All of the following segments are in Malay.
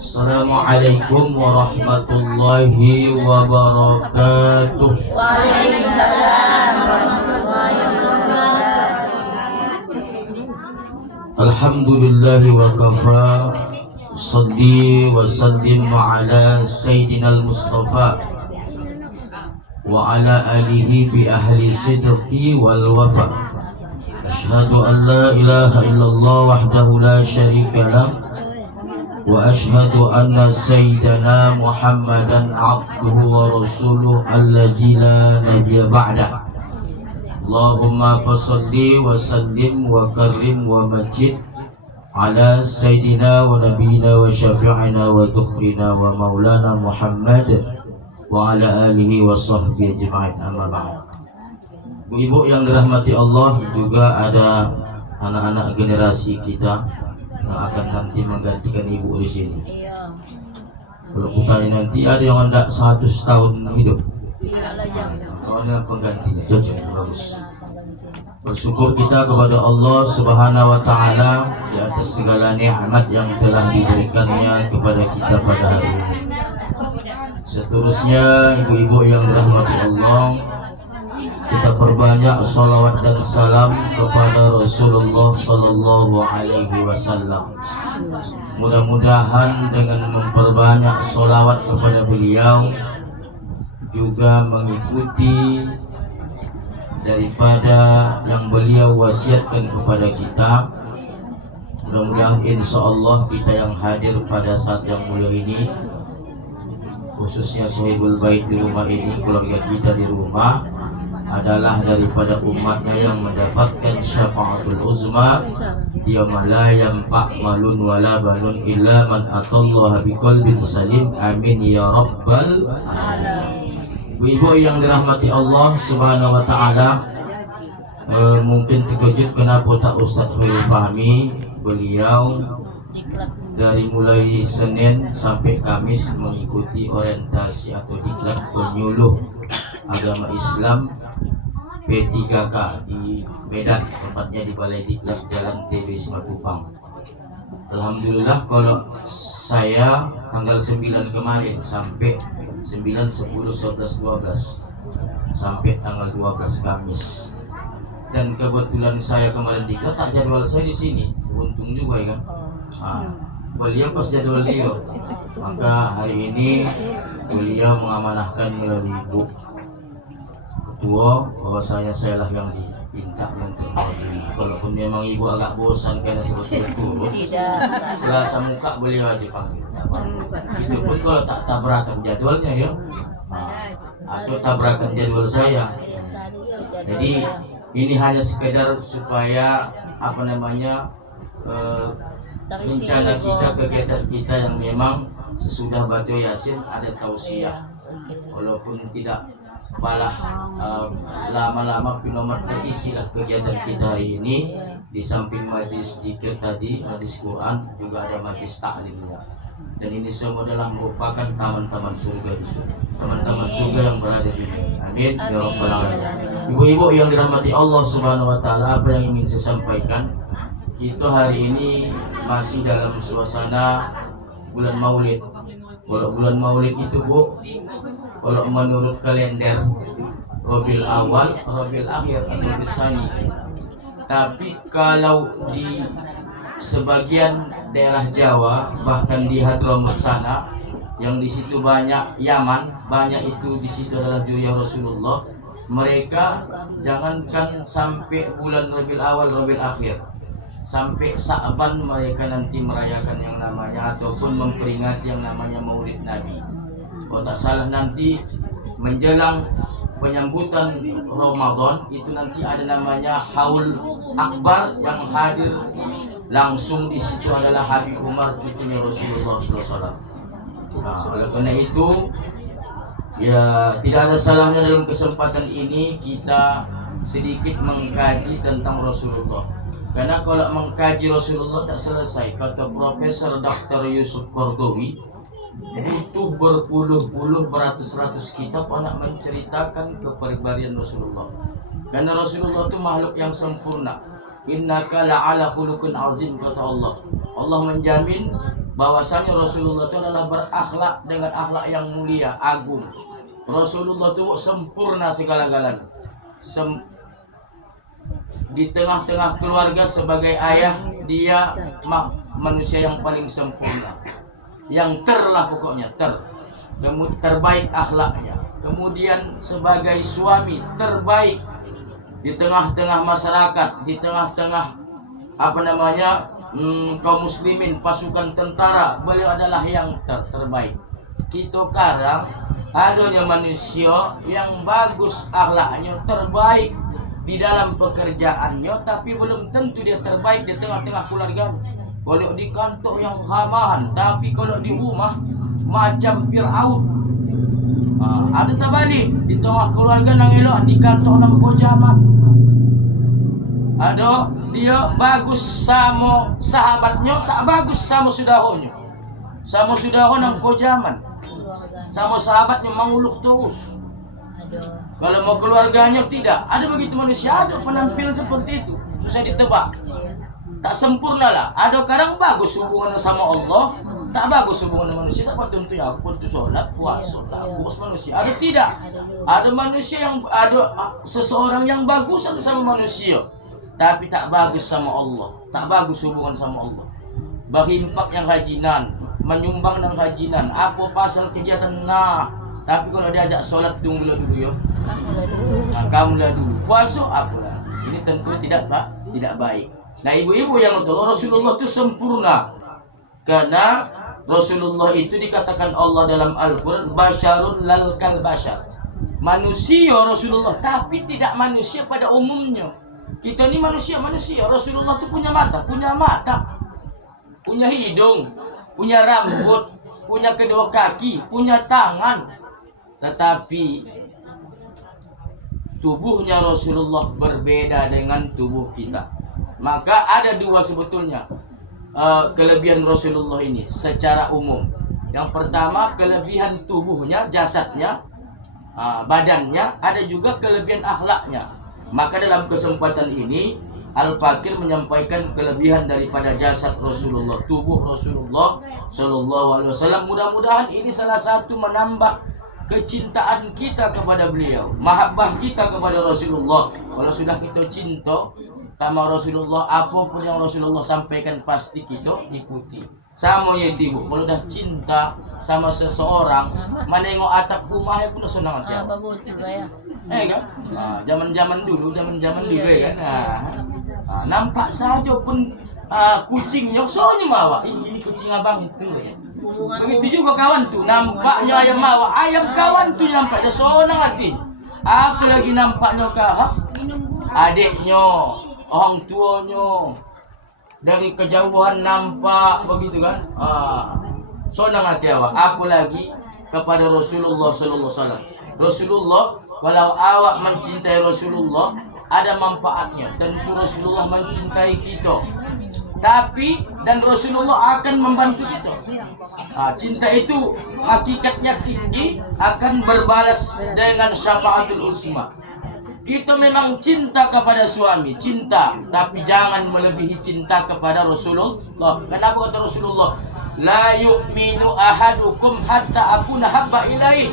Assalamualaikum warahmatullahi wabarakatuh. Waalaikumsalam warahmatullahi wabarakatuh. Alhamdulillahi wa kafa. Salli wa sallim ala sayyidina al-Mustafa wa ala alihi bi ahli sidqi wal wafa. Ashhadu an la ilaha illallah wahdahu la syarika lah wa ashhadu anna sayyidana Muhammadan abduhu wa rasuluh alladzi la nabiyya ba'dah. Allahumma fasalli wa sallim wa karrim wa majid ala sayyidina wa nabiyina wa syafi'ina wa tukhrina wa maulana Muhammad wa ala alihi wa sahbihi ajma'in, amma ba'd. Ibu yang dirahmati Allah, juga ada anak-anak generasi kita yang akan nanti menggantikan ibu di sini. Kalau bukan nanti ada yang hendak 100 tahun hidup. Soalnya penggantinya cocok, bagus. Bersyukur kita kepada Allah Subhanahu wa taala di atas segala nikmat yang telah diberikannya kepada kita pada hari ini. Seterusnya, ibu-ibu yang dirahmati Allah, kita perbanyak salawat dan salam kepada Rasulullah sallallahu alaihi wasallam. Mudah-mudahan dengan memperbanyak salawat kepada beliau juga mengikuti daripada yang beliau wasiatkan kepada kita. Mudah-mudahan insya Allah kita yang hadir pada saat yang mulia ini, khususnya sahibul bait di rumah ini, keluarga kita di rumah, adalah daripada umatnya yang mendapatkan syafaatul uzma yauma la yanfa' malun wala banun illa man atallaha biqalbin salim. Amin ya rabbal alamin. Ibu yang dirahmati Allah Subhanahu wa taala, mungkin terkejut kenapa tak Ustaz Khairul Fahmi. Beliau dari mulai Senin sampai Kamis mengikuti orientasi atau diklat penyuluh agama Islam P3K di Medan, tempatnya di Balai Diklat Jalan TB Simatupang. Alhamdulillah, kalau saya tanggal 9 kemarin sampai 9, 10, 11, 12 sampai tanggal 12 Kamis. Dan kebetulan saya kemarin diklat, tak jadwal saya di sini. Untung juga ya kan. Beliau pas jadwal dia. Maka hari ini beliau mengamanahkan melalui ibu ketua bahwasanya saya lah yang diminta untuk mewakili. Walaupun memang ibu agak bosan karena sebetulnya turun, selasa muka beliau aja panggil. Itu pun kalau tak tabrakan jadwalnya ya, atau tabrakan jadwal saya. Jadi ini hanya sekedar supaya rencana kita, kegiatan kita yang memang sesudah Batu Yasin ada tausiah, walaupun tidak malah lama-lama nomor terisilah kegiatan kita hari ini. Di samping majlis zikir tadi, majlis Quran, juga ada majlis ta'limnya. Dan ini semua adalah merupakan taman-taman surga di sini, taman-taman surga yang berada di sini. Amin ya rabbal alamin. Ibu-ibu yang dirahmati Allah Subhanahu wa taala, apa yang ingin saya sampaikan, kita hari ini masih dalam suasana bulan Maulid. Kalau bulan Maulid itu, Bu, kalau menurut kalender Rabiul Awal, Rabiul Akhir atau Rabiul Tsani. Tapi kalau di sebagian daerah Jawa, bahkan di Hadramaut sana, yang di situ banyak Yaman, banyak itu di situ adalah zuriyah Rasulullah. Mereka jangankan sampai bulan Rabiul Awal, Rabiul Akhir, sampai Sa'ban mereka nanti merayakan yang namanya ataupun memperingati yang namanya Maulid Nabi. Kalau tak salah nanti menjelang penyambutan Ramadan itu nanti ada namanya Haul Akbar, yang hadir langsung di situ adalah Habib Umar, cucunya Rasulullah SAW. Nah, oleh karena itu ya tidak ada salahnya dalam kesempatan ini kita sedikit mengkaji tentang Rasulullah. Karena kalau mengkaji Rasulullah tak selesai, kata Profesor Dr. Yusuf Qardawi, butuh berpuluh-puluh, beratus-ratus kitab anak menceritakan kepribadian Rasulullah. Karena Rasulullah itu makhluk yang sempurna. innaka la'ala khuluqin azim, kata Allah. Allah menjamin bahwasanya Rasulullah itu adalah berakhlak dengan akhlak yang mulia, agung. Rasulullah itu sempurna segala-galanya. Di tengah-tengah keluarga sebagai ayah, dia manusia yang paling sempurna, yang terlah pokoknya terbaik akhlaknya. Kemudian sebagai suami terbaik di tengah-tengah masyarakat, di tengah-tengah kaum muslimin, pasukan tentara, beliau adalah yang terbaik. Kita sekarang adanya manusia yang bagus akhlaknya, terbaik di dalam pekerjaannya, tapi belum tentu dia terbaik di tengah-tengah keluarga. Kalau di kantor yang hamahan, tapi kalau di rumah macam Fir'aun. Ada terbalik, di tengah keluarga nang elok, di kantor nang kojaman. Ada dia bagus sama sahabatnya, tak bagus sama sudahonya. Sama sudaho nang kojaman, sama sahabatnya menguluh terus. Kalau mau keluarganya tidak. Ada begitu manusia, ada penampilan seperti itu, susah ditebak. Tak sempurna lah. Ada kadang bagus hubungannya sama Allah, tak bagus hubungan dengan manusia. Tak tentunya aku pun sholat, puasa, tak bagus manusia. Ada tidak. Ada manusia yang seseorang yang bagus sama manusia, tapi tak bagus sama Allah, tak bagus hubungan sama Allah. Bahimpak yang hajinan, menyumbang dan hajinan, apa pasal kegiatan tapi kalau diajak sholat tunggulah dulu ya. Kamu lah dulu. Puasa apalah. Ini tentu tidak baik. Nah, ibu-ibu yang betul, Rasulullah itu sempurna. Karena Rasulullah itu dikatakan Allah dalam Al-Quran, basyarun lal kal basyar. Manusia Rasulullah, tapi tidak manusia pada umumnya. Kita ini manusia. Rasulullah itu punya mata, punya hidung, punya rambut, punya kedua kaki, punya tangan. Tetapi tubuhnya Rasulullah berbeda dengan tubuh kita. Maka ada dua sebetulnya kelebihan Rasulullah ini secara umum. Yang pertama, kelebihan tubuhnya, jasadnya, badannya. Ada juga kelebihan akhlaknya. Maka dalam kesempatan ini Al-Fakir menyampaikan kelebihan daripada jasad Rasulullah, tubuh Rasulullah Sallallahu Alaihi Wasallam. Mudah-mudahan ini salah satu menambah kecintaan kita kepada beliau, mahabbah kita kepada Rasulullah. Kalau sudah kita cinta sama Rasulullah, apapun yang Rasulullah sampaikan pasti kita ikuti. Sama ya ibu, kalau dah cinta sama seseorang, menengok atap rumahnya pun senang hati. Kan? Zaman-zaman dulu ya kan. Nampak saja pun kucingnya soalnya mawa. Ini kucing abang itu. Begitu juga kawan tuh, nampaknya ayam mawa, ayam kawan tuh nampaknya senang hati. Apa lagi nampaknya adiknya, orang tuanya, dari kejauhan nampak begitu kan. Senang hati awak. Apa lagi kepada Rasulullah Sallallahu Alaihi Wasallam. Rasulullah, kalau awak mencintai Rasulullah, ada manfaatnya. Tentu Rasulullah mencintai kita. Tapi dan Rasulullah akan membantu kita. Cinta itu hakikatnya tinggi, akan berbalas dengan syafaatul uzma. Kita memang cinta kepada suami, cinta, tapi jangan melebihi cinta kepada Rasulullah. Kenapa kata Rasulullah? La yu'minu ahadukum hatta akuna habba ilaih.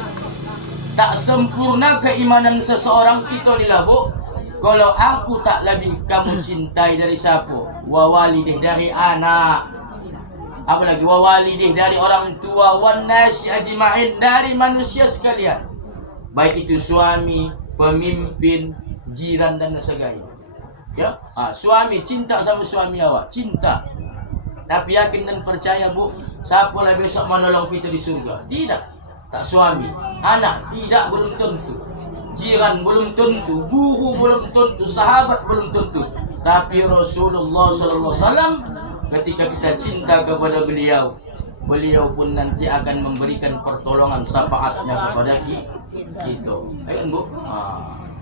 Tak sempurna keimanan seseorang kita ni lah, Bu, kalau aku tak lebih kamu cintai dari siapa? Wawalidih, dari anak. Apa lagi? Wawalidih, dari orang tua. Wan nasi ajma'in, dari manusia sekalian. Baik itu suami, pemimpin, jiran dan sebagainya. Ya, suami cinta sama suami awak, cinta. Tapi yakin dan percaya, Bu, siapa lah besok menolong kita di surga? Tidak. Tak suami, anak tidak, belum tentu. Jiran belum tentu, guru belum tentu, sahabat belum tentu. Tapi Rasulullah Sallallahu Alaihi Wasallam, ketika kita cinta kepada beliau, beliau pun nanti akan memberikan pertolongan syafaatnya kepada kita. Kan, Bu?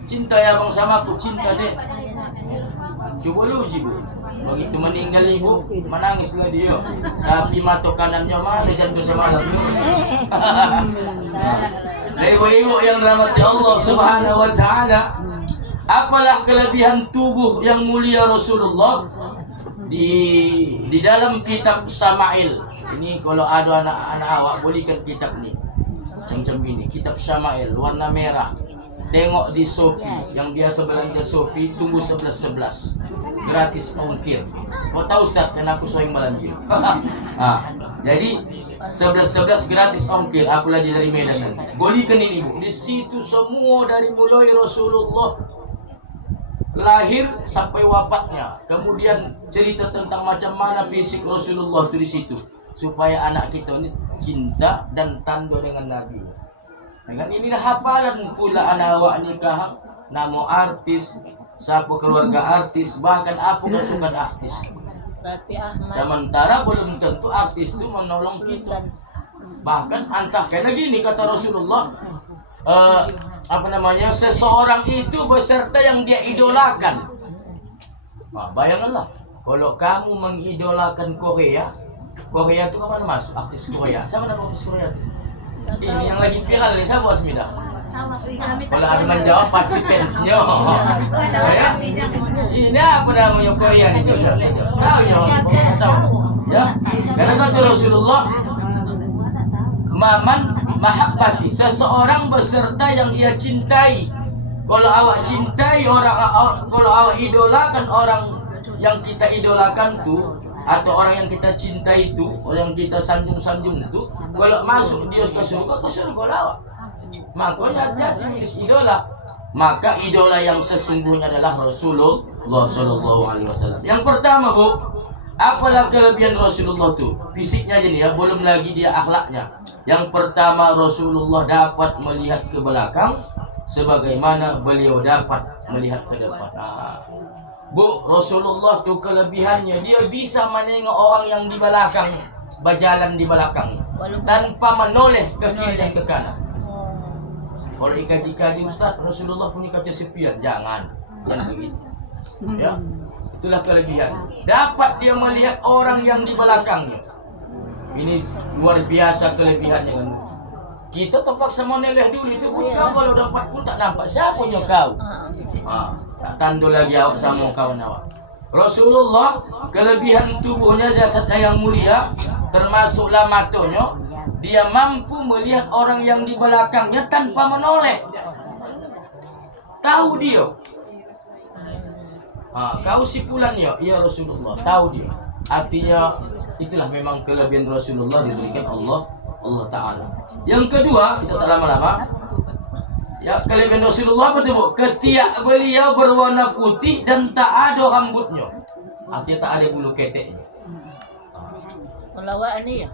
Cinta ya bang sama aku, cinta deh. Coba lu uji, Bu. Begitu meninggal ibu, menangislah dia. Tapi mata kanannya mana jantung semalam. Ibu-ibu yang rahmati Allah Subhanahu wa taala, Apalah kelebihan tubuh yang mulia Rasulullah di dalam kitab Syama'il. Ini kalau ada anak-anak awak belikan kitab ni. Macam ini, kitab Syama'il warna merah. Tengok di Shopee, yang biasa belanja Shopee tunggu 11-11 gratis ongkir. Kau tahu Ustaz kenapa saya belanja? Jadi 11-11 gratis ongkir. Aku lagi dari Medan. Belikan ini Bu. Di situ semua dari mulai Rasulullah lahir sampai wafatnya. Kemudian cerita tentang macam mana fisik Rasulullah itu di situ, supaya anak kita ini cinta dan tanda dengan Nabi. Dengan inilah hafalan pula anak awak nikah, nama artis, siapa keluarga artis, bahkan apa kesukaan artis. Tapi Ahmad Sementara belum tentu artis itu menolong kita. Bahkan antah kayak gini kata Rasulullah, seseorang itu beserta yang dia idolakan. Bayangkanlah kalau kamu mengidolakan Korea itu kemana Mas? Artis Korea. Siapa nama artis Korea? Ini yang lagi viral nih, siapa Asmida? Kalau ada menjawab pasti fansnya. Ya? Ini apa namanya Korea nih? Tahu ya? Tahu. Ya. Karena kata Rasulullah, maman mahabbati, seseorang beserta yang ia cintai. Kalau awak cintai kalau awak idolakan orang yang kita idolakan tuh, atau orang yang kita cintai itu, orang yang kita sanjung-sanjung itu, kalau masuk dia ke surga lawak. Makanya hati-hati idola. Maka idola yang sesungguhnya adalah Rasulullah Sallallahu Alaihi Wasallam. Yang pertama Bu, apalah kelebihan Rasulullah itu? Fisiknya aja nih ya, belum lagi dia akhlaknya. Yang pertama, Rasulullah dapat melihat ke belakang sebagaimana beliau dapat melihat ke depan. Bu, Rasulullah itu kelebihannya, dia bisa menengok orang yang di belakang, berjalan di belakang tanpa menoleh ke kiri dan ke kanan. Kalau ikaji-kaji Ustaz, Rasulullah punya kaca sepian, jangan begitu. Ya, itulah kelebihan. Dapat dia melihat orang yang di belakangnya. Ini luar biasa kelebihannya kan. Kita terpaksa menoleh dulu, itu pun kau kalau dapat pun tak nampak siapa punya kau. Tak tandul lagi awak sama kawan awak. Rasulullah kelebihan tubuhnya, jasadnya yang mulia, termasuklah matanya, dia mampu melihat orang yang di belakangnya tanpa menoleh. Tahu dia. Kau sipulannya, ya Rasulullah, tahu dia. Artinya itulah memang kelebihan Rasulullah diberikan Allah Ta'ala. Yang kedua, kita tak lama-lama. Ya, kelebihan Rasulullah apa itu Bu? Ketiak beliau berwarna putih dan tak ada rambutnya. Artinya tak ada bulu keteknya. Melawak ini ya.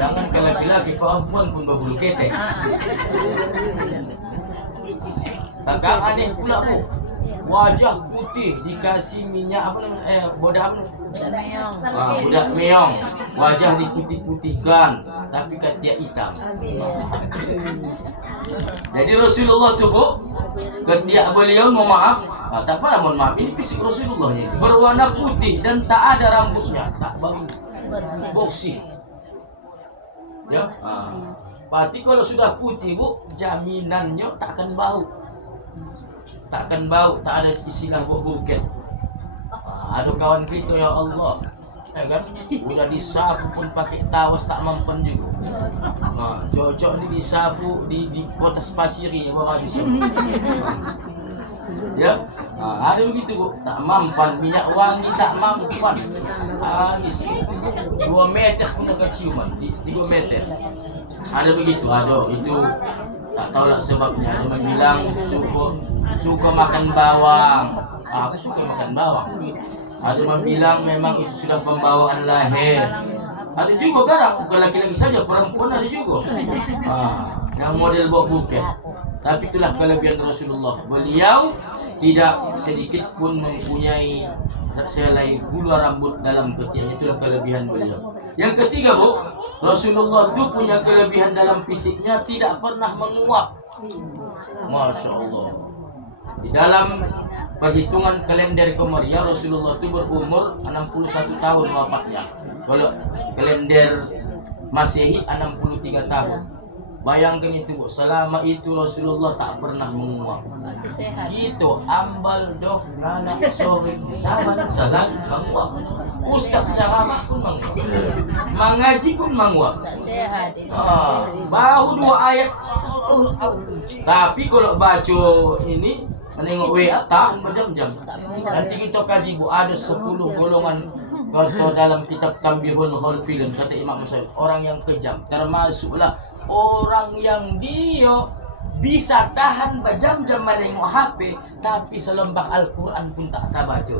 Jangan ke laki-laki, perempuan pun berbulu ketek. Sekarang aneh pula Bu. Wajah putih dikasih minyak apa namanya? Budak meong. Wajah diputih-putihkan tapi ketiak hitam. Jadi Rasulullah tu Bu, ketiak beliau mohon maaf, tak apalah mohon maaf, ini fisik Rasulullah ini berwarna putih dan tak ada rambutnya, tak bau, bersih. Ya, berarti kalau sudah putih Bu, jaminannya tak akan bau. Tak akan bau, tak ada istilah bau-baukan. Ada kawan kita ya Allah, kan? Udah disapu pun pakai tawas tak mempan juga. Cocok ni disapu di potas pasiri bawa disapu. Ya, ada begitu Bu, tak mempan, minyak wangi tak mempan. Habis 2 meter pun akan ciuman, 3 meter. Ada begitu, ada itu. Tak tahulah sebabnya. Ada yang bilang suka makan bawang. Aku suka makan bawang. Ada yang bilang memang itu sudah pembawaan lahir. Ada juga garang, bukan laki-laki saja, perempuan ada juga. Yang model bawa buket. Tapi itulah kelebihan Rasulullah. Beliau tidak sedikit pun mempunyai selai bulu rambut dalam ketiaknya. Itulah kelebihan beliau. Yang ketiga Bu, Rasulullah itu punya kelebihan dalam fisiknya, tidak pernah menguap. Masya Allah. Di dalam perhitungan kalender Qamariah, Rasulullah itu berumur 61 tahun wafatnya. Kalau kalender Masehi 63 tahun. Bayangkan itu Bu, selama itu Rasulullah tak pernah menguap. Itu sehat. Gitu ambal doh nana sore zaman salat menguap. Ustaz ceramah pun menguap. Mengaji pun menguap. Tak sehat itu. Baru 2 ayat. Tapi kalau baca ini menengok WA tahan berjam-jam. Nanti kita kaji Bu, ada 10 golongan kata dalam kitab Tambihul Khalfilin, kata Imam Masyid, orang yang kejam termasuklah orang yang dia bisa tahan berjam-jam menengok HP tapi selembah Al-Quran pun tak baca.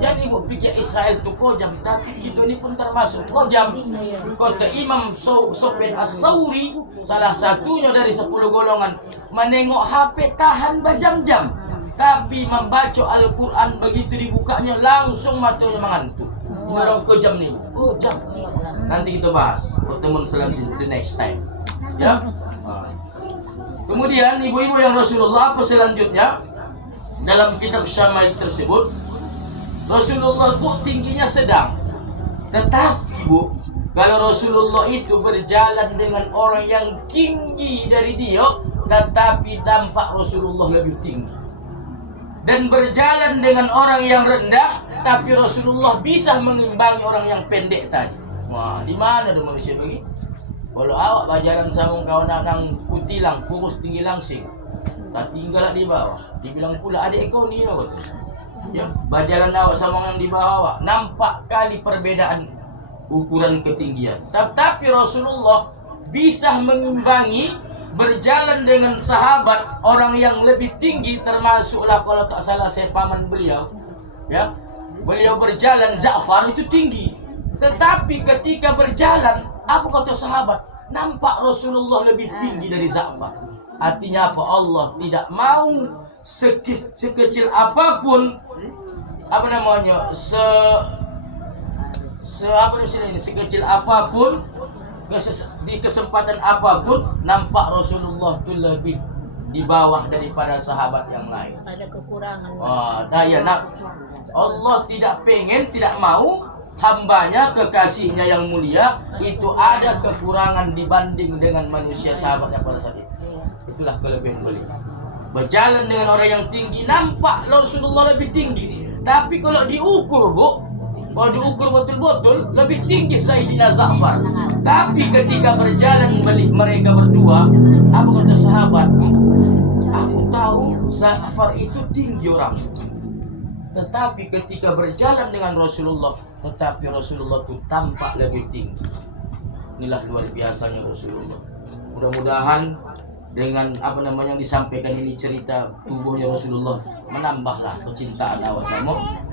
Jadi Bu pikir Israel tu kojam, tapi kita ni pun termasuk kojam. Kata Imam Sufyan As-Sauri, salah satunya dari 10 golongan, menengok HP tahan berjam-jam tapi membaca Al-Quran begitu dibukanya langsung matanya mengantuk. Orang kejam ni. Kejam. Nanti kita bahas pertemuan selanjutnya the next time. Ya. Kemudian ibu-ibu yang Rasulullah apa selanjutnya dalam kitab Syama'il tersebut, Rasulullah Bu tingginya sedang. Tetapi Bu, kalau Rasulullah itu berjalan dengan orang yang tinggi dari dia, tetapi dampak Rasulullah lebih tinggi. Dan berjalan dengan orang yang rendah, tapi Rasulullah bisa mengimbangi orang yang pendek tadi. Wah, di mana ada manusia begini? Kalau awak berjalan sama kawan nang kutilang, kurus tinggi langsing, tak tinggal di bawah. Dibilang pula adik kau ni apa tu? Ya, berjalan awak sama yang di bawah awak, nampak kali perbedaan ukuran ketinggian. Tetapi Rasulullah bisa mengimbangi, berjalan dengan sahabat orang yang lebih tinggi, termasuklah kalau tak salah saya paman beliau, ya, beliau berjalan Ja'far itu tinggi, tetapi ketika berjalan apa kata sahabat, nampak Rasulullah lebih tinggi dari Ja'far. Artinya apa? Allah tidak mau sekecil apapun apa namanya sekecil apapun di kesempatan apapun nampak Rasulullah itu lebih di bawah daripada sahabat yang lain. Ada kekurangan. Allah tidak pengen, tidak mau hambanya, kekasihnya yang mulia itu ada kekurangan dibanding dengan manusia sahabatnya pada saat itu. Itulah kelebihan beliau. Berjalan dengan orang yang tinggi, nampak Rasulullah lebih tinggi. Tapi kalau diukur Bu, kalau diukur betul-betul lebih tinggi Sayyidina Ja'far. Tapi ketika berjalan mereka berdua, apa kata sahabat? Aku tahu Ja'far itu tinggi orang. Tetapi ketika berjalan dengan Rasulullah, tetapi Rasulullah itu tampak lebih tinggi. Inilah luar biasanya Rasulullah. Mudah-mudahan dengan apa namanya yang disampaikan ini, cerita tubuhnya Rasulullah, menambahlah kecintaan awak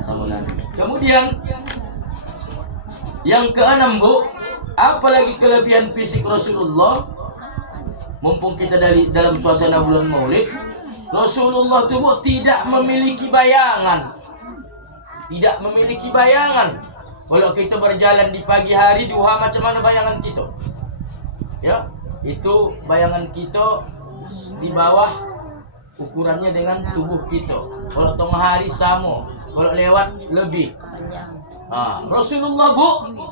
sama Nabi. Kemudian yang keenam Bu, apalagi kelebihan fisik Rasulullah. Mumpung kita dalam suasana bulan Maulid, Rasulullah itu Bu tidak memiliki bayangan. Tidak memiliki bayangan. Kalau kita berjalan di pagi hari duha, macam mana bayangan kita? Ya, itu bayangan kita di bawah ukurannya dengan tubuh kita. Kalau tengah hari sama, kalau lewat lebih. Rasulullah Bu,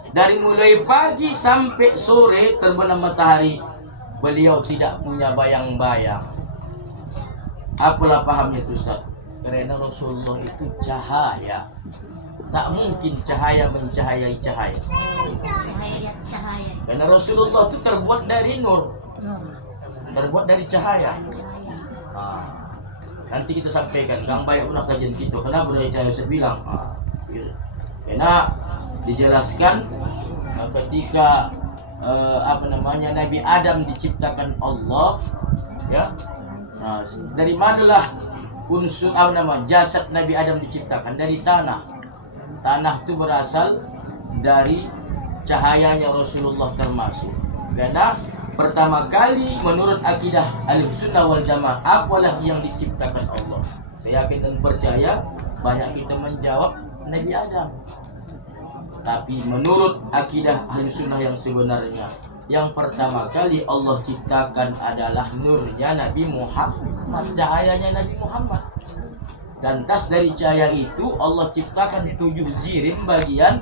dari mulai pagi sampai sore terbenam matahari, beliau tidak punya bayang-bayang. Apalah pahamnya itu Ustaz? Karena Rasulullah itu cahaya. Tak mungkin cahaya mencahayai cahaya. Karena Rasulullah itu terbuat dari nur, terbuat dari cahaya. Nanti kita sampaikan gang banyak pun kajian kita. Kenapa dari cahaya saya bilang? Karena dijelaskan ketika Nabi Adam diciptakan Allah, ya. Dari manalah unsur jasad Nabi Adam diciptakan? Dari tanah. Tanah itu berasal dari cahayanya Rasulullah termasuk. Karena pertama kali menurut akidah Ahlussunnah wal Jamaah, apalagi yang diciptakan Allah? Saya yakin dan percaya banyak kita menjawab Nabi Adam. Tapi menurut akidah Ahlussunnah yang sebenarnya, yang pertama kali Allah ciptakan adalah nurnya Nabi Muhammad, cahayanya Nabi Muhammad. Dan tas dari cahaya itu Allah ciptakan 7 zirim bagian,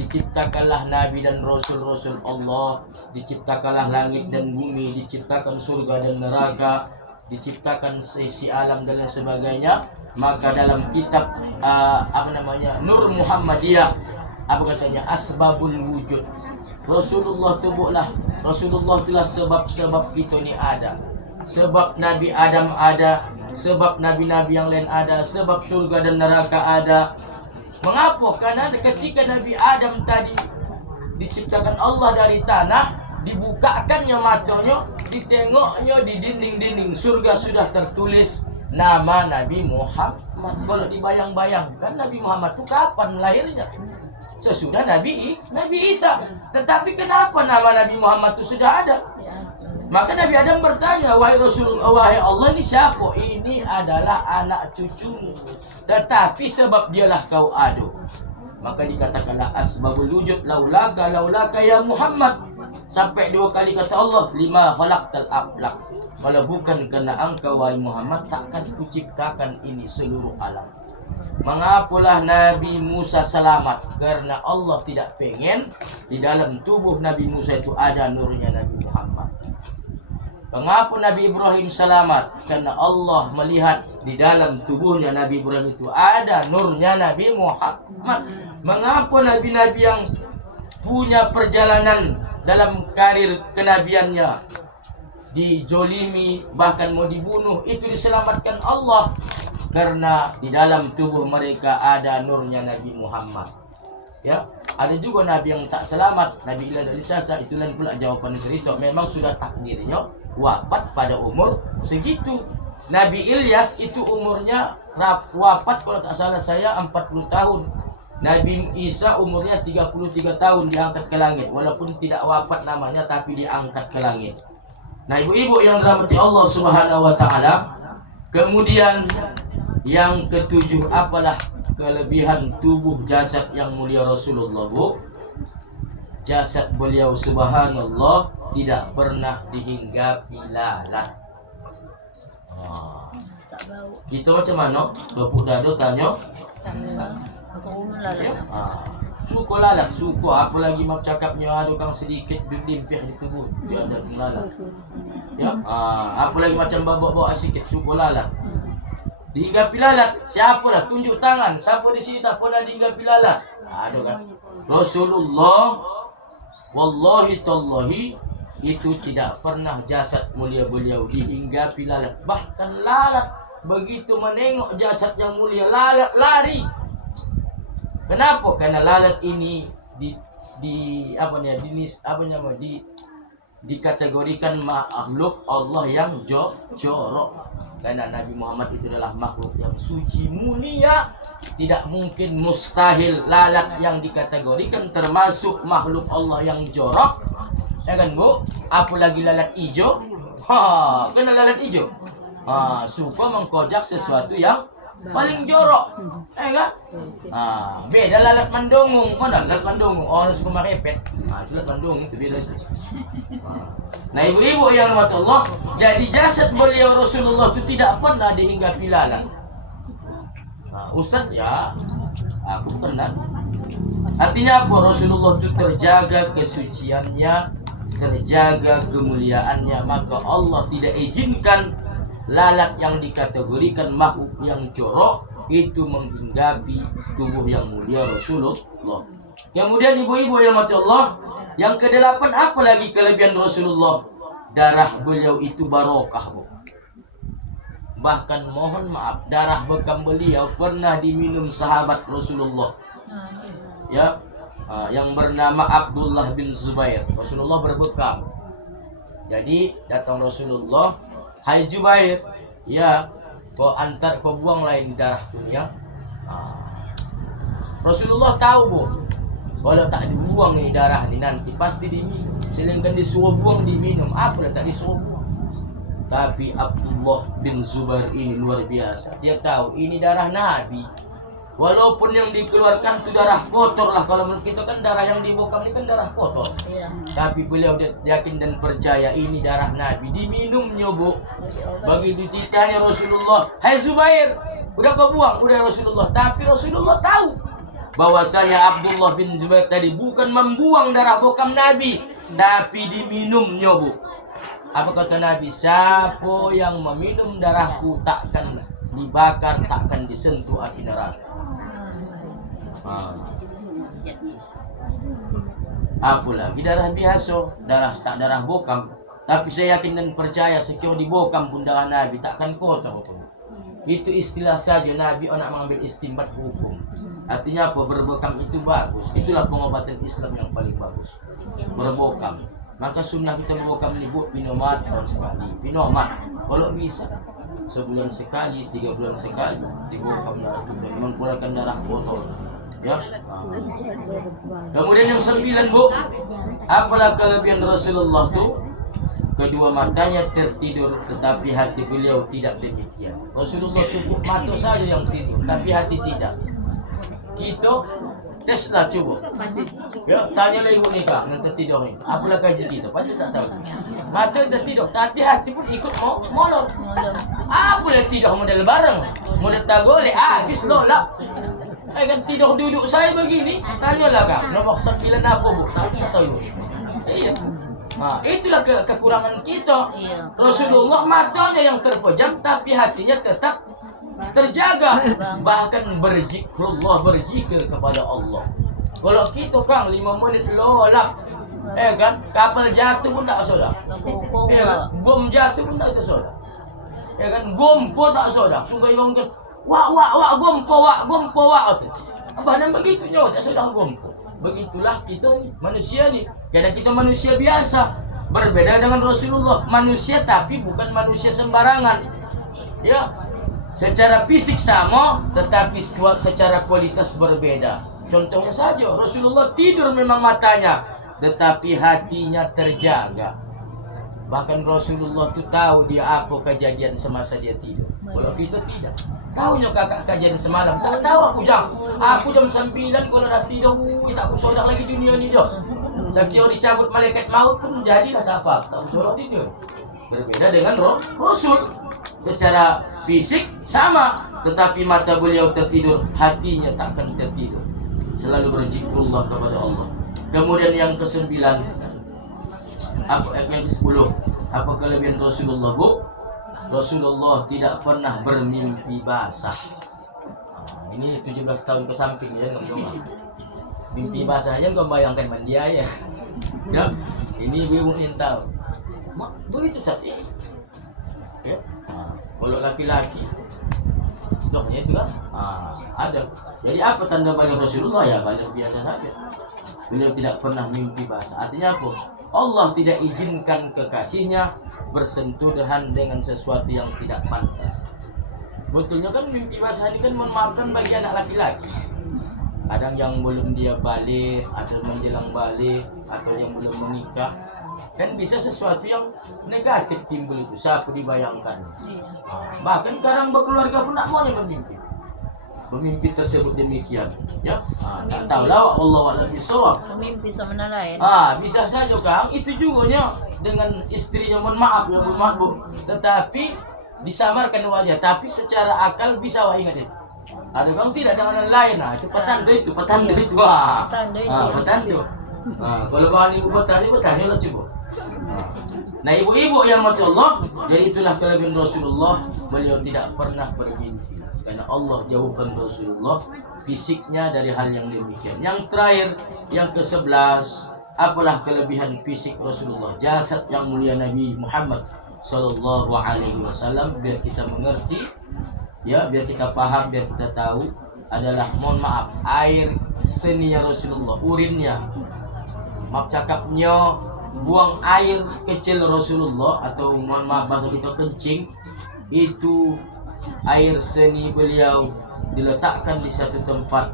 diciptakanlah nabi dan rasul-rasul Allah, diciptakanlah langit dan bumi, diciptakan surga dan neraka, diciptakan sisi alam dan lain sebagainya. Maka dalam kitab Nur Muhammadiyah, apa katanya, asbabul wujud, Rasulullah itulah sebab-sebab kita ni ada. Sebab Nabi Adam ada, sebab nabi-nabi yang lain ada, sebab surga dan neraka ada. Mengapa? Karena ketika Nabi Adam tadi diciptakan Allah dari tanah, dibukakannya matanya, ditengoknya di dinding-dinding surga sudah tertulis nama Nabi Muhammad. Kalau dibayang-bayangkan, Nabi Muhammad itu kapan lahirnya? Sesudah Nabi Isa. Tetapi kenapa nama Nabi Muhammad itu sudah ada? Maka Nabi Adam bertanya, wahai Rasulullah, wahai Allah, ini siapa? Ini adalah anak cucumu, tetapi sebab dialah kau adu. Maka dikatakanlah asbabul wujud, laulaka ya Muhammad. Sampai 2 kali kata Allah, lima khalaqtal aflaq. Kalau bukan kerana engkau wahai Muhammad, takkan kuciptakan ini seluruh alam. Mengapalah Nabi Musa selamat? Karena Allah tidak pengen di dalam tubuh Nabi Musa itu ada nurnya Nabi Muhammad. Mengapa Nabi Ibrahim selamat? Karena Allah melihat di dalam tubuhnya Nabi Ibrahim itu ada nurnya Nabi Muhammad. Mengapa nabi-nabi yang punya perjalanan dalam karir kenabiannya dijolimi, bahkan mau dibunuh, itu diselamatkan Allah? Karena di dalam tubuh mereka ada nurnya Nabi Muhammad. Ya, ada juga nabi yang tak selamat, Nabi Ilyas dari Sata. Itulah pula jawaban cerita. Memang sudah takdirnya wafat pada umur segitu. Nabi Ilyas itu umurnya wafat kalau tak salah saya 40 tahun. Nabi Isa umurnya 33 tahun diangkat ke langit. Walaupun tidak wafat namanya, tapi diangkat ke langit. Nah, ibu-ibu yang dirahmati Allah Subhanahu wa taala, kemudian yang ketujuh, apalah kelebihan tubuh jasad yang mulia Rasulullah, Bu? Jasad beliau subhanallah tidak pernah dihinggapi lalat. Tak bau. Kita macam mana? Bapuk dado tanya. Aku lalat. Ya? Suka lalat, suka. Apalagi mak cakapnya ada kang sedikit limpih di tubuh, dia ada lalat. Ya? Apalagi macam bawa-bawa sikit, suka lalat. Dihinggapi lalat, siapa lah? Tunjuk tangan. Siapa di sini tak pernah dihinggapi lalat? Ada kan? Rasulullah, wallahi tallahi, itu tidak pernah jasad mulia beliau dihinggapi lalat. Bahkan lalat begitu menengok jasad yang mulia, lalat lari. Kenapa? Karena lalat ini dikategorikan makhluk Allah yang jorok. Karena Nabi Muhammad itu adalah makhluk yang suci mulia. Tidak mungkin, mustahil lalat yang dikategorikan termasuk makhluk Allah yang jorok. Ya kan, Bu? Apalagi lalat hijau. Kena lalat hijau. Suka mengkojak sesuatu yang paling jorok. Kan? Beda lalat mandungung. Mana lalat mandungung? Orang suka merepet. Itu lalat mandungung, itu beda itu. Nah, ibu-ibu yang dirahmati Allah, jadi jasad beliau Rasulullah itu tidak pernah dihinggapi lalat. Ustaz, ya, aku pernah. Artinya apa? Rasulullah itu terjaga kesuciannya, terjaga kemuliaannya. Maka Allah tidak izinkan lalat yang dikategorikan makhluk yang jorok itu menghinggapi tubuh yang mulia Rasulullah. Kemudian ibu-ibu yang dirahmati Allah, yang kedelapan, apa lagi kelebihan Rasulullah? Darah beliau itu barokah, Bu. Bahkan mohon maaf, darah bekam beliau pernah diminum sahabat Rasulullah. Ya, yang bernama Abdullah bin Zubair. Rasulullah berbekam. Jadi datang Rasulullah, hai Zubair, ya, kau buang lain darah dunia. Rasulullah tahu, Bu, kalau tak dibuang ni darah ni nanti pasti diminum. Selainkan disuruh buang diminum, apalah tak disuruh buang. Tapi Abdullah bin Zubair ini luar biasa. Dia tahu ini darah Nabi. Walaupun yang dikeluarkan itu darah kotor lah. Kalau menurut kita kan darah yang dibokam ini kan darah kotor. Iya. Tapi beliau yakin dan percaya ini darah Nabi. Diminumnya, Bu. Begitu ditanya Rasulullah, hai Zubair, udah kau buang? Udah Rasulullah. Tapi Rasulullah tahu bahwasanya Abdullah bin Zubair tadi bukan membuang darah bokam Nabi, tapi diminumnya, Bu. Apa kata Nabi? Siapa yang meminum darahku takkan dibakar, takkan disentuh api neraka. Apalagi darah biasa, tak darah bokam. Tapi saya yakin dan percaya sekian di bokam pun darah Nabi takkan kotor pun. Itu istilah saja, Nabi nak mengambil istimbat hukum. Artinya apa? Berbokam itu bagus. Itulah pengobatan Islam yang paling bagus. Berbokam. Maka sunnah kita berbokam ini, Bu, pinomat sekali. Pinomat. Kalau bisa sebulan sekali, 3 bulan sekali dibokam darah kita, mengeluarkan darah kotor. Ya. Kemudian yang 9, Bu, apalah kelebihan Rasulullah tuh? Kedua matanya tertidur, tetapi hati beliau tidak demikian. Rasulullah cukup mata saja yang tidur, tapi hati tidak. Kita teslah coba. Ya, tanyalah ibu nikah yang tertidur ini. Apalah kaji kita? Pasti tak tahu. Mata tertidur, tapi hati pun ikut molor. Apalah tidur model bareng, model tagolek, habis lolak. Kan tidur duduk saya begini, tanyalah kak, nomor 9 apa, Bu? Tak tahu. Iya. Itulah kekurangan kita. Rasulullah matanya yang terpejam, tapi hatinya tetap terjaga. Bahkan berzikrullah, berzikir kepada Allah. Kalau kita Kang 5 menit lolap, kan kapal jatuh pun tak sodak. Bom jatuh pun tak sodak. Kan gompo tak sodak. Sungai bang kan, wak gompo. Abah dan begitu nyawa tak sodak gompo. Begitulah kita manusia ni. Jadi kita manusia biasa. Berbeda dengan Rasulullah, manusia tapi bukan manusia sembarangan. Ya. Secara fisik sama, tetapi secara kualitas berbeda. Contohnya saja, Rasulullah tidur memang matanya, tetapi hatinya terjaga. Bahkan Rasulullah tu tahu dia apa kejadian semasa dia tidur. Kalau kita tidak. Tahunya kakak kejadian semalam. Tak tahu aku jam. Aku jam 9 kalau dah tidur, tak aku sodak lagi dunia ni je. Sekiranya dicabut malaikat maut pun jadilah tak apa. Tak aku sodak tidur. Berbeda dengan Rasul. Secara fisik sama, tetapi mata beliau tertidur, hatinya takkan tertidur. Selalu berzikrullah kepada Allah. Kemudian yang ke-9, yang ke-10, apa kelebihan Rasulullah, Bu? Rasulullah tidak pernah bermimpi basah. Ini 17 tahun ke samping ya, mimpi basahnya kau bayangkan mandi air. Ya, ini ibu ingin tahu. Begitu saja. Ya. Kalau laki-laki, dohnya itu kan ada. Jadi apa tanda balik Rasulullah? Ya balik biasa saja. Beliau tidak pernah mimpi basah. Artinya apa? Allah tidak izinkan kekasihnya bersentuhan dengan sesuatu yang tidak pantas. Betulnya kan mimpi basah ini kan memaafkan bagi anak laki-laki. Kadang yang belum dia balik atau menjelang balik atau yang belum menikah, kan bisa sesuatu yang negatif timbul itu. Siapa dibayangkan? Bahkan sekarang berkeluarga pun tak mau yang bermimpi tersebut demikian, ya. Tak tahu lah, Allah a'lam bishawab. Mimpi sama lain. Bisa saja Kang, itu juga nya dengan istrinya, mohon maaf ya Bu, tetapi disamarkan wajah, tapi secara akal bisa ingat itu. Ada Kang tidak dengan yang lain, itu petanda itu. Petanda. Kalau bahan ibu petanda lah coba. Nah ibu-ibu yang mati Allah, jadi itulah kelebihan Rasulullah, beliau tidak pernah bermimpi. Karena Allah jauhkan Rasulullah fisiknya dari hal yang demikian. Yang terakhir, yang ke-11, apalah kelebihan fisik Rasulullah, jasad yang mulia Nabi Muhammad sallallahu alaihi wasallam, biar kita mengerti, ya, biar kita paham, biar kita tahu, adalah, mohon maaf, air seninya Rasulullah, urinnya, maaf cakapnya, buang air kecil Rasulullah, atau mohon maaf bahasa kita kencing, itu air seni beliau diletakkan di satu tempat,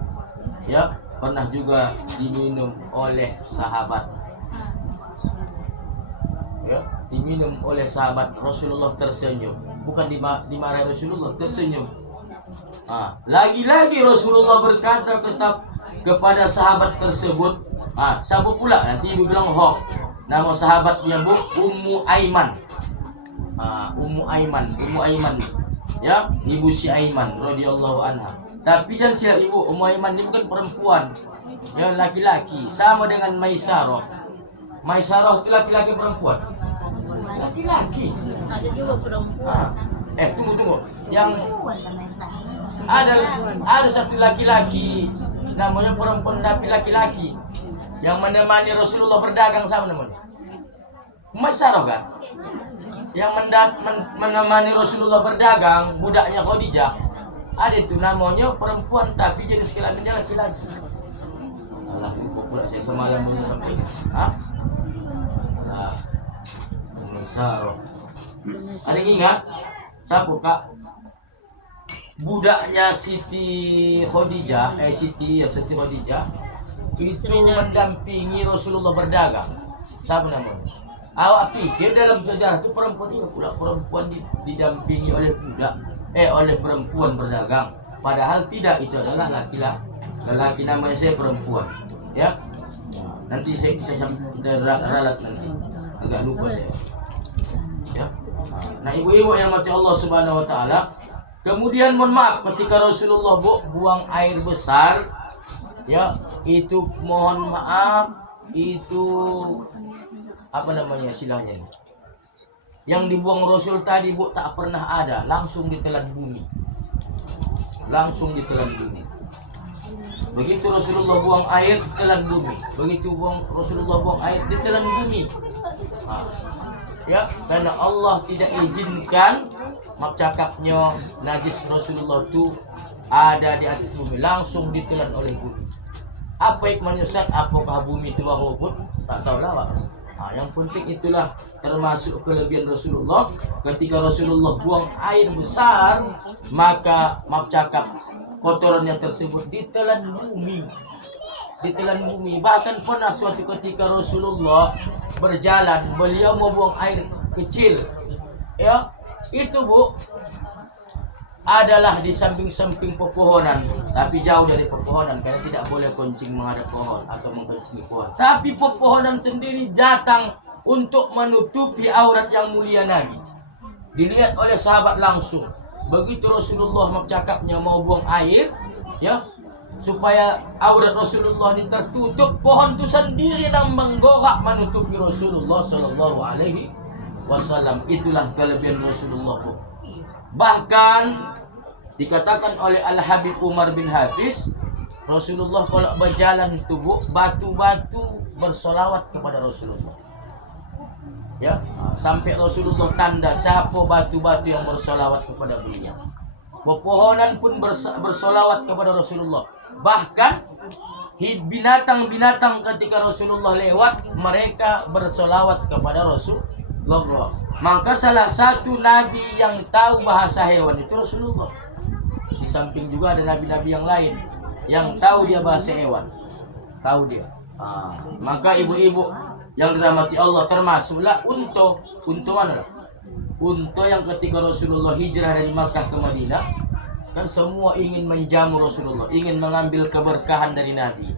ya, pernah juga diminum oleh sahabat, ya, diminum oleh sahabat. Rasulullah tersenyum, bukan dimarahi Rasulullah, tersenyum. Lagi-lagi Rasulullah berkata kepada sahabat tersebut, siapa pula? Nanti ibu bilang hoax. Nama sahabatnya Bu Ummu Aiman. Ummu Aiman, ya, ibu si Aiman radhiyallahu anha. Tapi jangan silap ibu, Ummu Aiman ini bukan perempuan, ya laki-laki, sama dengan Maisarah. Maisarah itu laki-laki perempuan, laki-laki. Ada juga perempuan. Tunggu. Yang ada satu laki-laki namanya perempuan tapi laki-laki yang menemani Rasulullah berdagang, sama namanya Maisarah kan? Yang menemani Rasulullah berdagang, budaknya Khadijah. Ada itu namanya perempuan tapi jenis kelaminnya laki-laki. Alah, lupa pula saya semalam belum sampai. Alah, Maisarah. Ada yang ingat? Siapa kak? Budaknya Siti Khadijah, Siti Khadijah itu mendampingi Rasulullah berdagang. Siapa namanya? Awak pikir dalam sejarah itu perempuan itu pula perempuan didampingi oleh budak, oleh perempuan berdagang. Padahal tidak, itu adalah laki-laki namanya saya perempuan. Ya, nanti kita ralat nanti. Agak lupa saya. Ya. Nah, ibu-ibu yang mati Allah Subhanahu Wa Taala. Kemudian mohon maaf ketika Rasulullah buang air besar, ya itu mohon maaf itu apa namanya silahnya ini. Yang dibuang Rasul tadi tak pernah ada, langsung ditelan bumi. Begitu Rasulullah buang air ditelan bumi. Rasulullah buang air ditelan bumi. Ya, karena Allah tidak izinkan cakapnya najis Rasulullah itu ada di atas bumi, langsung ditelan oleh bumi. Apa hikmahnya Ustaz? Apakah bumi itu wahubut? Tak tahu lah. Yang penting itulah termasuk kelebihan Rasulullah. Ketika Rasulullah buang air besar, maka cakap kotoran yang tersebut ditelan bumi. Bahkan pernah suatu ketika Rasulullah berjalan, beliau mau buang air kecil, ya itu adalah di samping-samping pepohonan, tapi jauh dari pepohonan karena tidak boleh kencing menghadap pohon atau mengkencingi pohon. Tapi pepohonan sendiri datang untuk menutupi aurat yang mulia Nabi. Dilihat oleh sahabat langsung. Begitu Rasulullah cakapnya mau buang air, ya supaya aurat Rasulullah ini tertutup, pohon itu sendiri yang menggorak menutupi Rasulullah Shallallahu Alaihi Wasallam. Itulah kelebihan Rasulullah. Bahkan dikatakan oleh Al-Habib Umar bin Hafiz, Rasulullah kalau berjalan itu batu-batu bersolawat kepada Rasulullah. Ya, sampai Rasulullah tanda siapa batu-batu yang bersolawat kepada beliau. Pepohonan pun bersolawat kepada Rasulullah. Bahkan binatang-binatang ketika Rasulullah lewat, mereka bersolawat kepada Rasulullah. Maka salah satu nabi yang tahu bahasa hewan itu Rasulullah. Di samping juga ada nabi-nabi yang lain yang tahu dia bahasa hewan. Tahu dia. Maka ibu-ibu yang dirahmati Allah, termasuklah unta mana? Unta yang ketika Rasulullah hijrah dari Makkah ke Madinah, kan semua ingin menjamu Rasulullah, ingin mengambil keberkahan dari Nabi.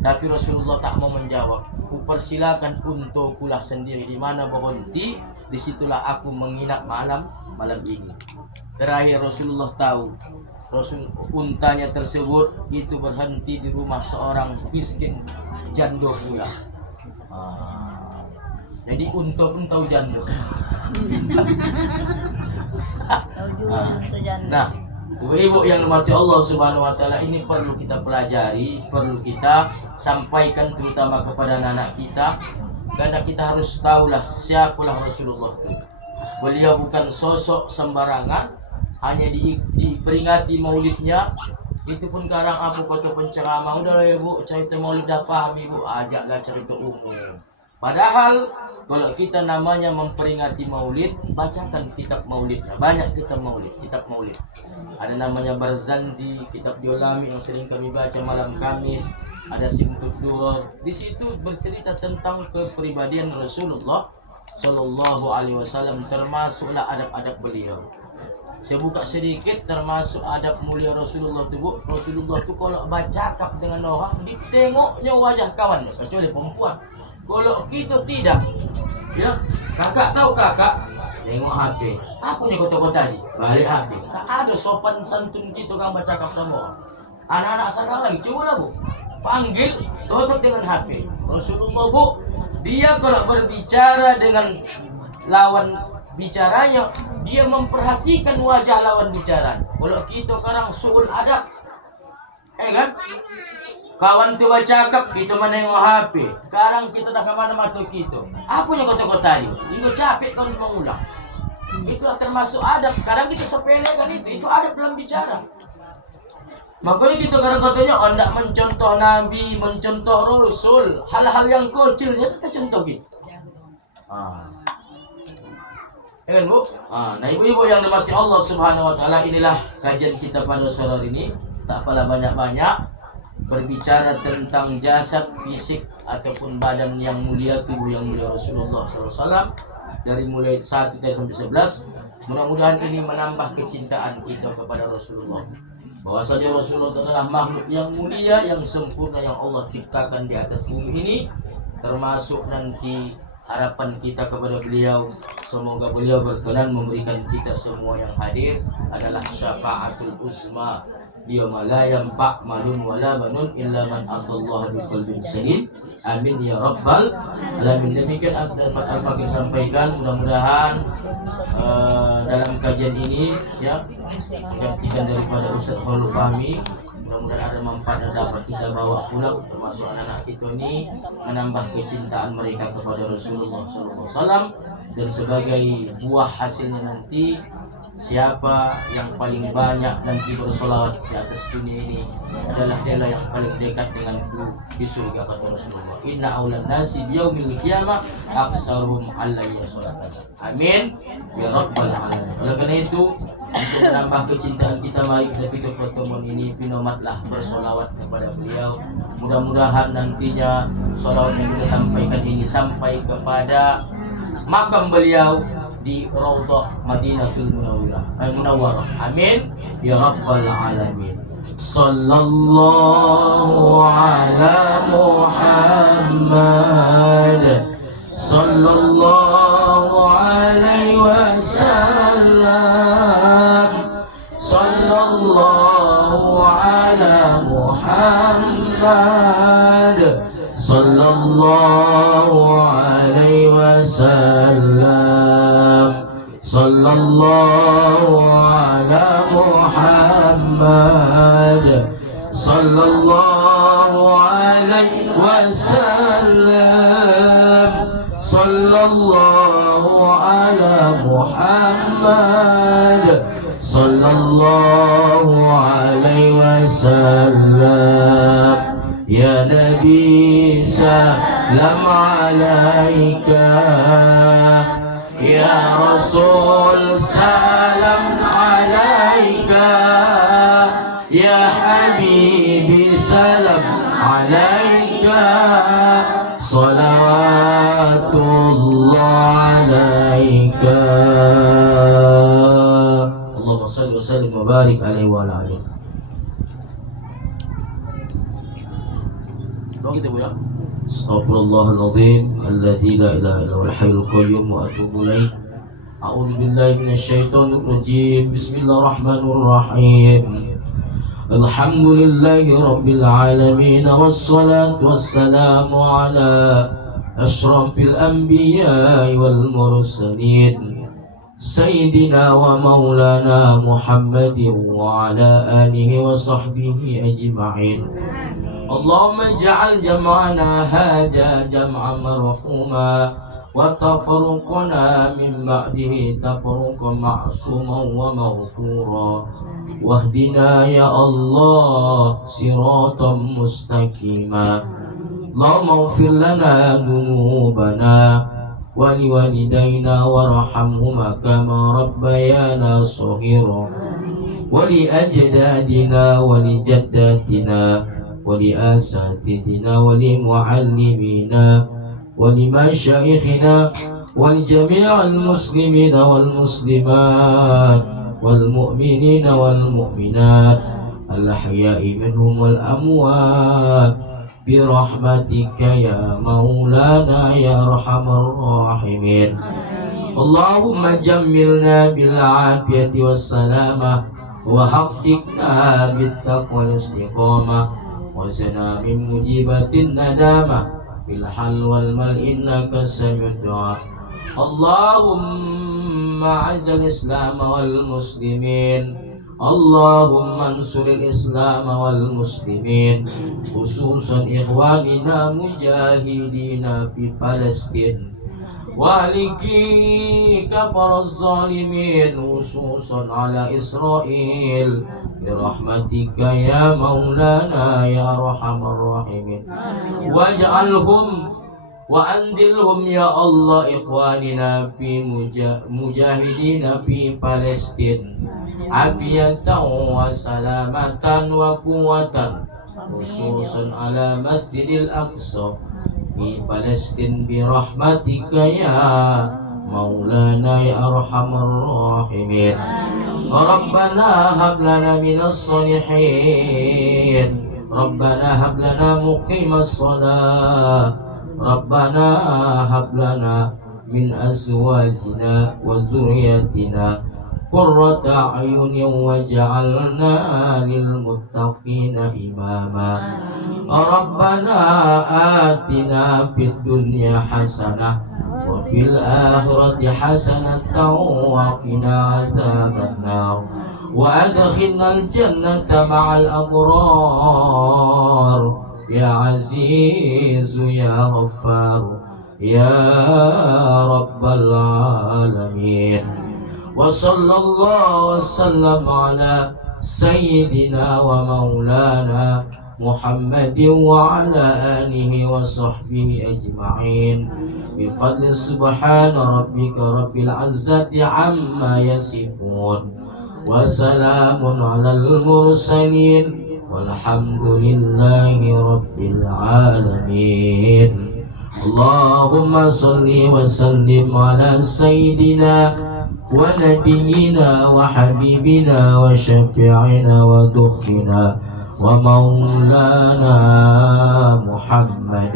Tapi Rasulullah tak mau menjawab. Kupersilakan untakulah sendiri di mana berhenti, disitulah aku menginap malam ini. Terakhir Rasulullah tahu, untanya tersebut itu berhenti di rumah seorang miskin janda pula. Jadi unta pun tahu janda. Nah, ibu-ibu yang dimati Allah Subhanahu Wa Taala, ini perlu kita pelajari, perlu kita sampaikan terutama kepada anak kita, karena kita harus tahulah siapalah Rasulullah itu. Beliau bukan sosok sembarangan, hanya diperingati maulidnya. Itu pun kadang apa kata penceramah, udahlah ibu cerita maulid dah paham ibu, ajaklah cerita umum. Padahal kalau kita namanya memperingati maulid, bacakan kitab maulidnya. Banyak kitab maulid. Ada namanya Barzanzi, kitab Diolami yang sering kami baca malam Kamis. Ada Simtud Durar. Di situ bercerita tentang kepribadian Rasulullah Shallallahu Alaihi Wasallam, termasuklah adab-adab beliau. Saya buka sedikit, termasuk adab mulia Rasulullah itu. Rasulullah itu kalau bercakap dengan orang, ditengoknya wajah kawannya, kecuali perempuan. Kalau kita tidak, ya kakak tahu kakak, tengok HP. Apa nih kota-kota tadi? Balik HP. Tak ada sopan santun kita kan bercakap sama orang. Anak-anak sekarang lagi, coba lah bu, panggil, tutup dengan HP. Rasulullah bu, dia kalau berbicara dengan lawan bicaranya, dia memperhatikan wajah lawan bicaranya. Kalau kita sekarang suul adab, kan? Kawan tua cakap, kita menengok HP. Sekarang kita dah kemana mata kita. Apa yang kota-kota tadi? Ini capek kau mengulang. Itulah termasuk adab. Sekarang kita sepelekan itu adab dalam bicara. Makanya kita kadang katanya hendak mencontoh Nabi, mencontoh Rasul, hal-hal yang kecil saja kita contoh gitu. Kan bu? Nah ibu-ibu yang dimati Allah Subhanahu Wa Taala, inilah kajian kita pada sore ini. Tak apalah banyak-banyak berbicara tentang jasad, fisik ataupun badan yang mulia, tubuh yang mulia Rasulullah SAW dari mulai 1 sampai 11. Mudah-mudahan ini menambah kecintaan kita kepada Rasulullah. Bahwasanya Rasulullah adalah makhluk yang mulia, yang sempurna, yang Allah ciptakan di atas bumi ini. Termasuk nanti harapan kita kepada beliau, semoga beliau berkenan memberikan kita semua yang hadir adalah syafaatul uzma yauma la yanfa' malun wala banun illa man atallaha biqalbin salim. Amin ya rabbal alamin. Demikian Al-Fakir sampaikan. Mudah-mudahan dalam kajian ini ya gantikan daripada Ustaz Khalil Fahmi, mudah-mudahan ada manfaat yang dapat kita bawa pulang, termasuk anak-anak kita ini menambah kecintaan mereka kepada Rasulullah SAW. Dan sebagai buah hasilnya nanti, siapa yang paling banyak nanti bersolawat di atas dunia ini adalah dia yang paling dekat denganku di surga, kata Rasulullah. Inna aulan nasi biyaumil qiyamah aksaruhum alayya sholatan. Amin ya rabbal alamin. Oleh karena itu, untuk menambah kecintaan kita, mari kita tutup pertemuan ini finomatlah bersolawat kepada beliau. Mudah-mudahan nantinya solawat yang kita sampaikan ini sampai kepada makam beliau di Raudhah Madinatul Munawwarah. Amin ya rabbal alamin. Sallallahu ala Muhammad sallallahu alaihi wasallam. Sallallahu ala Muhammad sallallahu alaihi wasallam. Sallallahu ala Muhammad sallallahu alaihi wasallam. Sallallahu ala Muhammad sallallahu alaihi wasallam. Ya Nabi salam alaika, ya Rasul salam alaika, ya Habibi salam alaika. Salawatullah alaika. Allahumma salli wa sallim wa barik alaihi wa ala alihi. Doa kita bu ya. Astaghfirullahaladzim alladzi la ilaha illa huwal hayyul qayyum wa atubu ilaih. A'udzu billahi minasyaitonir rajim. Bismillahirrahmanirrahim. Alhamdulillahi rabbil alamin, wassalatu wassalamu ala asyrafil anbiya'i wal mursalin sayyidina wa maulana Muhammadin wa ala alihi wa sahbihi ajma'in. Allahumma ja'al jam'ana hadha jam'an marhuma wa tafarruqana min ba'dihi tafarruqan ma'suman wa maghfura. Wahdina ya Allah siratan mustaqima. Allahumma ighfir lana dhunubana wa liwalidayna warhamhuma kama rabbayana shaghira. Wa li ajdadina wa li jaddatina ولأساتذتنا ولمعلمينا ولمشايخنا ولجميع المسلمين والمسلمات والمؤمنين والمؤمنات الأحياء منهم والأموات برحمتك يا مولانا يا أرحم الراحمين. اللهم جملنا بالعافية والسلامة وحققنا بالتقوى والاستقامة وزنا من مجيبة الندامة بالحل والمل إنك سميع الدعاء. اللهم أعز الإسلام والمسلمين، اللهم انصر الإسلام والمسلمين خصوصا إخواننا مجاهدين في فلسطين والكي كفر الظالمين خصوصا على إسرائيل برحمتك يا مولانا يا أرحم الراحمين. واجعلهم وأنزلهم يا الله إخواننا في مجاهدين في فلسطين عافية وسلامة وقوة خصوصا على مسجد الأقصى في فلسطين برحمتك يا مولانا يا أرحم الراحمين. ربنا هب لنا من الصالحين، ربنا هب لنا مقيم الصلاة، ربنا هب لنا من أزواجنا وذريتنا قرة أعين واجعلنا للمتقين إماما. ربنا آتنا في الدنيا حسنة وفي الآخرة حسنة وقنا عذاب النار وأدخلنا الجنة مع الأبرار يا عزيز يا غفار يا رب العالمين. وصلى الله وسلم على سيدنا ومولانا محمد وعلى آله وصحبه أجمعين بفضل سبحان ربك رب العزة عما يصفون وسلام على المرسلين والحمد لله رب العالمين. اللهم صل وسلم على سيدنا ونبينا وحبيبنا وشفيعنا ودخنا ومولانا محمد.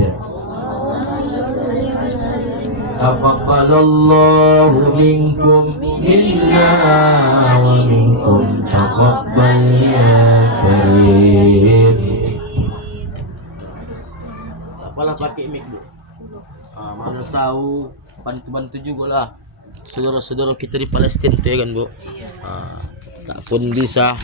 تقبل الله منكم منا ومنكم تقبل يا كريم. Apalah pakai mic bu. Mana tahu bantu-bantu juga lah saudara-saudara kita di Palestina tuh ya kan bu. Tak pun bisa